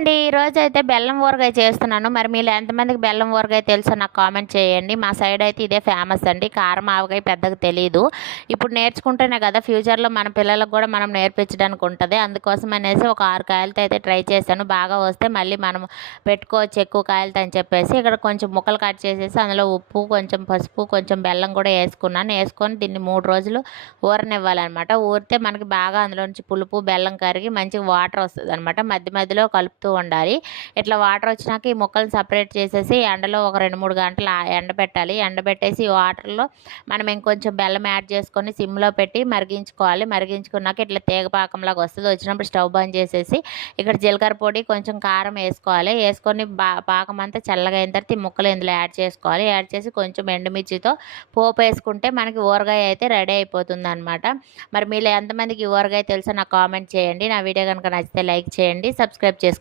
అండి. ఈరోజైతే బెల్లం ఊరగాయ చేస్తున్నాను. మరి మీలో ఎంతమందికి బెల్లం ఊరగాయ తెలుసో నాకు కామెంట్ చేయండి. మా సైడ్ అయితే ఇదే ఫేమస్ అండి. కారం ఆవకాయ పెద్దగా తెలీదు. ఇప్పుడు నేర్చుకుంటేనే కదా ఫ్యూచర్లో మన పిల్లలకు కూడా మనం నేర్పించడానికి ఉంటుంది. అందుకోసం అనేసి ఒక 6 కాయలతో అయితే ట్రై చేశాను. బాగా వస్తే మళ్ళీ మనం పెట్టుకోవచ్చు ఎక్కువ కాయలతో అని చెప్పేసి ఇక్కడ కొంచెం ముక్కలు కట్ చేసేసి అందులో ఉప్పు, కొంచెం పసుపు, కొంచెం బెల్లం కూడా వేసుకున్నాను. వేసుకొని దీన్ని 3 రోజులు ఊరనివ్వాలన్నమాట. ఊరితే మనకి బాగా అందులో నుంచి పులుపు, బెల్లం కరిగి మంచిగా వాటర్ వస్తుంది అనమాట. మధ్య మధ్యలో కలుపుతూ ఉండాలి. ఇట్లా వాటర్ వచ్చినాక ఈ ముక్కలు సపరేట్ చేసేసి ఎండలో ఒక 2-3 గంటలు ఎండబెట్టాలి. ఎండబెట్టేసి ఈ వాటర్లో మనం ఇంకొంచెం బెల్లం యాడ్ చేసుకొని సిమ్లో పెట్టి మరిగించుకోవాలి. మరిగించుకున్నాక ఇట్లా తీగ పాకంలాగా వస్తుంది. వచ్చినప్పుడు స్టవ్ బంద్ చేసేసి ఇక్కడ జీలకర్ర పొడి, కొంచెం కారం వేసుకోవాలి. వేసుకొని పాకం అంతా చల్లగా అయిన తర్వాత ఈ ముక్కలు ఇందులో యాడ్ చేసుకోవాలి. యాడ్ చేసి కొంచెం ఎండుమిర్చితో పోపు వేసుకుంటే మనకి ఊరగాయ అయితే రెడీ అయిపోతుంది అనమాట. మరి మీలో ఎంతమందికి ఈ ఊరగాయ తెలుసో నాకు కామెంట్ చేయండి. నా వీడియో కనుక నచ్చితే లైక్ చేయండి, సబ్స్క్రైబ్ చేసుకోండి.